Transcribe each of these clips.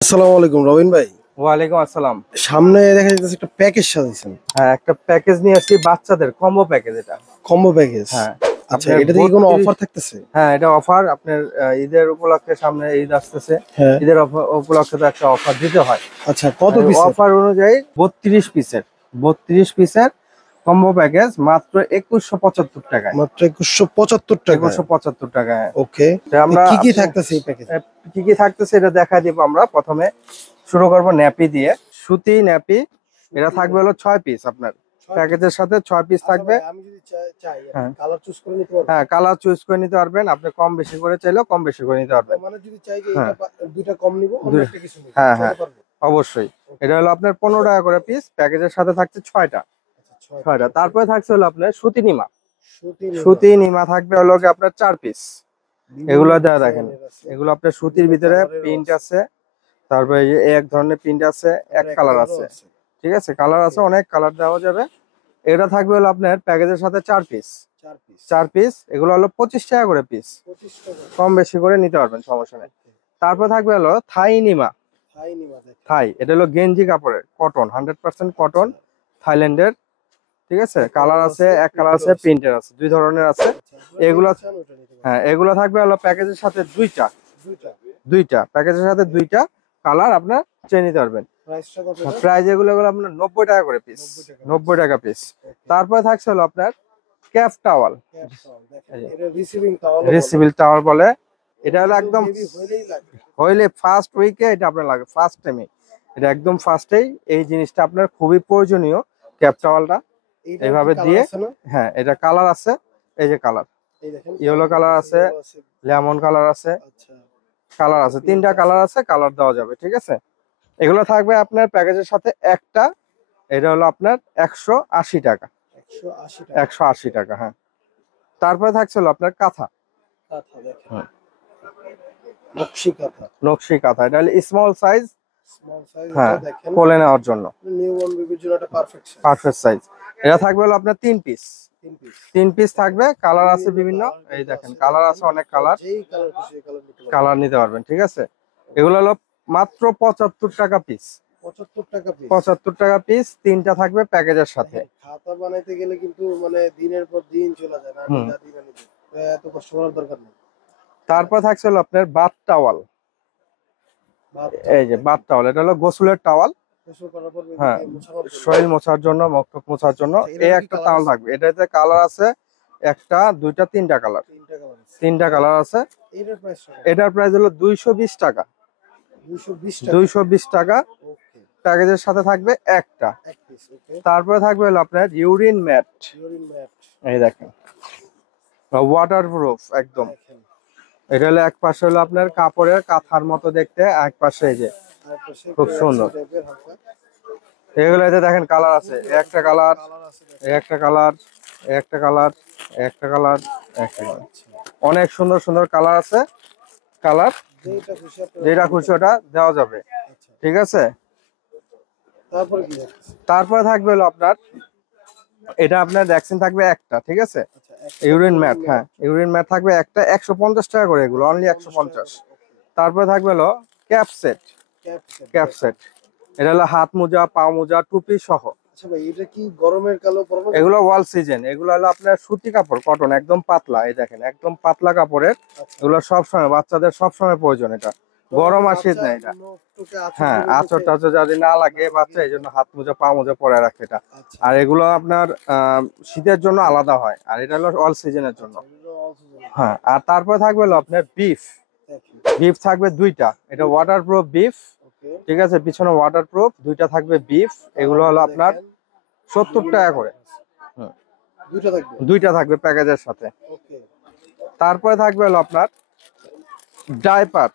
আসসালামু আলাইকুম রবিন ভাই। ওয়ালাইকুম আসসালাম। সামনে দেখা যাচ্ছে একটা প্যাকেজ সাজাইছেন। হ্যাঁ, একটা প্যাকেজ নিয়ে আসছি বাচ্চাদের কম্বো প্যাকেজ এটা। Combo package. হ্যাঁ, আচ্ছা, আপনার এটাতে কি কোনো 32। অফার থাকতেছে? হ্যাঁ, এটা অফার আপনার ঈদের উপলক্ষে, সামনে ঈদ আসতেছে। হ্যাঁ। ঈদের উপলক্ষে তো একটা অফার দিতে হয়। আচ্ছা, কত পিসের? অফার অনুযায়ী 32 পিসের কম্বো প্যাকেজ মাত্র 2175 টাকায়। মাত্র 2175 টাকা। 2175 টাকায়। ওকে। আমরা কি কি থাকতেছে এই প্যাকেজে? কি কি থাকতেছে এটা দেখা দিব। আমরা প্রথমে শুরু করব ন্যাপি দিয়ে। সুতি ন্যাপি, এটা থাকবে হলো 6 পিস। আপনার প্যাকেজের সাথে 6 পিস থাকবে। আমি যদি চাই হ্যাঁ, কালার চুজ করে নিতে পারবো? হ্যাঁ, কালার চুজ করে নিতে পারবেন। আপনি কম বেশি করে চাইলেও কম বেশি করে নিতে পারবেন। মানে যদি চাই যে হ্যাঁ, দুইটা কম নিব, অন্য একটা কিছু নিব, হ্যাঁ, হ্যাঁ, চাইতে পারবো? অবশ্যই। এটা হলো আপনার 15 টাকা করে পিস। প্যাকেজের সাথে থাকছে 6টা। আচ্ছা, 6টা। তারপরে থাকছে হলো আপনার সুতি নিমা। সুতি সুতি নিমা থাকবে হলো কি আপনার 4 পিস। এগুলো দেওয়া দেখেন, এগুলো আপনার সুতির ভিতরে প্রিন্ট আছে। তারপরে এই যে এক ধরনের প্রিন্ট আছে, এক কালার আছে। ঠিক আছে, কালার আছে, অনেক কালার দেওয়া যাবে। এটা থাকবে হলো আপনার প্যাকেজের সাথে 4 পিস। 4 পিস, এগুলো হলো 25 টাকা করে পিস। কম বেশি করে নিতে পারবেন, সমস্যা নেই। তারপর থাকবে হলো থাই নিমা। থাই, এটা হলো গেঞ্জি কাপড়ের, কটন, 100% কটন, থাইল্যান্ডের। ঠিক আছে, কালার আছে, এক কালার আছে, প্রিন্টের আছে, দুই ধরনের আছে। এগুলো, হ্যাঁ, এগুলো থাকবে হলো প্যাকেজের সাথে দুইটা প্যাকেজের সাথে দুইটা কালার আপনার চেয়ে নিতে পারবেন। প্রাইস এগুলো আপনার 90 টাকা করে পিস। 90 টাকা পিস। তারপরে থাকছে হলো আপনার ক্যাপ টাওয়াল। রিসিভিং টাওয়াল বলে। এটা হলো একদম হইলে ফার্স্ট উইকে এটা আপনার লাগে, ফার্স্ট টাইমে। এটা একদম ফার্স্টেই এই জিনিসটা আপনার খুবই প্রয়োজনীয়, ক্যাপ টাওয়ালটা এইভাবে দিয়ে। হ্যাঁ, এটা কালার আছে, এই যে কালার, ইয়েলো কালার আছে, লেমন কালার আছে, কালার আছে, 3টা কালার আছে, কালার দেওয়া যাবে। ঠিক আছে, এগুলো থাকবে আপনার প্যাকেজের সাথে একটা। এটা হলো আপনার 180 টাকা। 180 টাকা, হ্যাঁ। তারপরে থাকছে হলো আপনার কাঁথা। নকশি কাঁথা, এটা হলো স্মল সাইজ। হ্যাঁ, কোলে নেওয়ার জন্য নিউবর্ন বেবির জন্য এটা পারফেক্ট সাইজ। এটা থাকবে হলো আপনার 3 পিস। 3 পিস থাকবে, কালার আছে বিভিন্ন। এই দেখেন, কালার আছে, অনেক কালার, কালার নিতে পারবেন। ঠিক আছে, এগুলো হলো মাত্র 75 টাকা পিস। 75 টাকা পিস, 3টা থাকবে প্যাকেজের সাথে। খাতা বানাইতে গেলে কিন্তু মানে দিনের পর দিন চলে যায় না, এত কষ্ট করার দরকার নেই। তারপর থাকছে হলো আপনার বাথ টাওয়াল। এই যে বাথ টাওয়াল, এটা হলো গোসলের টাওয়াল। হ্যাঁ, শরীর মোছার জন্য, মুখ মোছার জন্য এই একটা টাওয়াল থাকবে। এটাতে কালার আছে একটা, দুইটা, 3টা কালার। 3টা কালার আছে। এটার প্রাইস হলো 220 টাকা। 220 টাকা। প্যাকেজের সাথে থাকবে একটা। তারপরে থাকবে হলো আপনার ইউরিন ম্যাট। এই দেখেন, ওয়াটারপ্রুফ একদম। এটা হলো এক পাশে হলো আপনার কাপড়ের কাঁথার মতো দেখতে, এক পাশে এই যে খুব সুন্দর। এগুলো এতে দেখেন কালার আছে, একটা কালার, একটা কালার, একটা কালার, একটা কালার, একটা কালার, অনেক সুন্দর সুন্দর কালার আছে। কালার যেটা খুশি ওটা দেওয়া যাবে। ঠিক আছে, তারপরে থাকবে হলো আপনার, এটা আপনার ভ্যাকসিন থাকবে একটা। ঠিক আছে, ইউরিন ম্যাট। হ্যাঁ, ইউরিন ম্যাট থাকবে একটা, 150 টাকা করে, এগুলো অনলি 150। তারপরে থাকবে হলো ক্যাপ সেট। ক্যাপ সেট, এটা হলো হাত মোজা, পা মোজা, টুপি সহ। এগুলো ওয়াল সিজন। এগুলো হলো আপনার সুতি কাপড়, কটন, একদম পাতলা। এই দেখেন, একদম পাতলা কাপড়ের। এগুলো সবসময় বাচ্চাদের সবসময় প্রয়োজন। এটা গরম আর শীত না এটা। হ্যাঁ, আঁচড় টাচড় যাতে না লাগে বাচ্চা, এই জন্য হাত মোজা, পা মোজা পরে রাখে এটা। আর এগুলো আপনার শীতের জন্য আলাদা হয়, আর এটা হলো অল সিজনের জন্য। হ্যাঁ, আর তারপরে থাকবে হলো আপনার বিফ। বিফ থাকবে দুইটা, এটা ওয়াটারপ্রুফ বিফ। ঠিক আছে, পিছনে ওয়াটারপ্রুফ, দুইটা থাকবে বিফ। এগুলো হলো আপনার 70 টাকা করে। দুইটা থাকবে প্যাকেজের সাথে। তারপরে থাকবে হলো আপনার ডাইপার।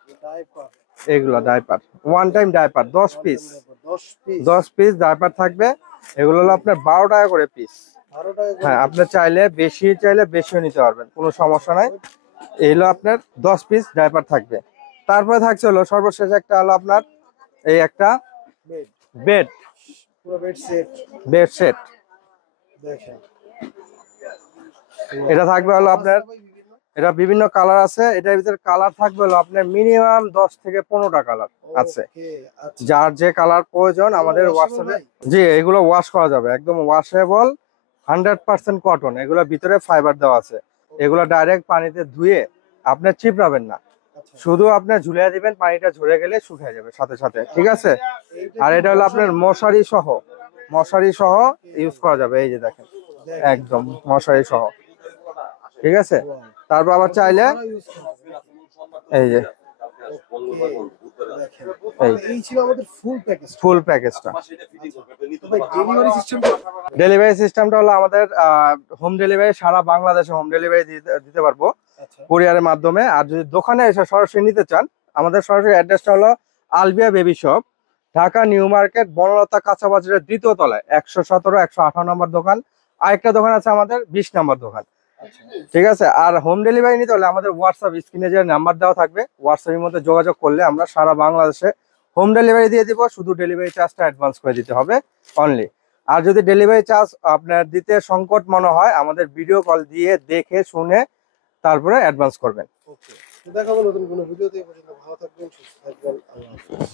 এগুলো diaper, one time diaper, 10 piece. 10 piece diaper থাকবে। এগুলো হলো আপনার 12 টাকা করে পিস। হ্যাঁ, আপনি চাইলে বেশিও নিতে পারবেন, কোনো সমস্যা নাই। এই হলো আপনার 10 পিস ডাইপার থাকবে। তারপরে থাকছে হলো সর্বশেষ একটা হলো আপনার এই একটা বেড, বেড সেট। এটা থাকবে হলো আপনার এটা বিভিন্ন কালার আছে, এটার ভিতরে কালার থাকবে হলো আপনার মিনিমাম 10 থেকে 15টা কালার আছে। ওকে, আচ্ছা। যার যে কালার প্রয়োজন আমাদের এগুলো washable হোয়াটসঅ্যাপে। ভাই? জি, এগুলো ওয়াশ করা যাবে, একদম ওয়াশেবল, 100% কটন। এগুলো ভিতরে ফাইবার দেওয়া আছে। এগুলো ডাইরেক্ট পানিতে ধুয়ে আপনার চিপড়াবেন না, আচ্ছা। শুধু আপনার ঝুলিয়ে দিবেন, পানিটা ঝরে গেলে শুকিয়ে যাবে সাথে সাথে, ঠিক আছে? আর কি এটা হলো আপনার মশারি সহ ইউজ করা যাবে। এই যে দেখেন, দেখেন। একদম মশারি সহ, ঠিক আছে? Wow. তারপর আবার চাইলে তারা use করে। এই যে দেখেন। এই এই ছিল আমাদের ফুল প্যাকেজ। ফুল প্যাকেজটা। ভাই ডেলিভারি সিস্টেম ডেলিভারি সিস্টেমটা হলো আমাদের হোম ডেলিভারি, সারা বাংলাদেশে হোম ডেলিভারি দিতে পারবো আচ্ছা। কুরিয়ারের মাধ্যমে। আর যদি দোকানে এসে সরাসরি নিতে চান, আমাদের সরাসরি অ্যাড্রেসটা হলো Albia baby shop, Dhaka new market, Banalata কাঁচা বাজারের 2য় তলায়, 117 118 নম্বর দোকান। আরেকটা দোকান আছে আমাদের 20 নম্বর দোকান, ঠিক আছে? আর হোম ডেলিভারি নিতে হলে আমাদের হোয়াটসঅ্যাপ স্ক্রিনে যে নাম্বার দেওয়া থাকবে, হোয়াটসঅ্যাপের মধ্যে যোগাযোগ করলে আমরা সারা বাংলাদেশে হোম ডেলিভারি দিয়ে দিব। শুধু ডেলিভারি চার্জটা অ্যাডভান্স করে দিতে হবে অনলি। আর যদি ডেলিভারি চার্জ আপনার দিতে সংকট মনে হয়, আমাদের ভিডিও কল দিয়ে দেখে শুনে তারপরে অ্যাডভান্স করবেন। ওকে। দেখাবো নতুন কোনো ভিডিওতে। ভালো থাকবেন, সুস্থ থাকবেন। আল্লাহ হাফেজ।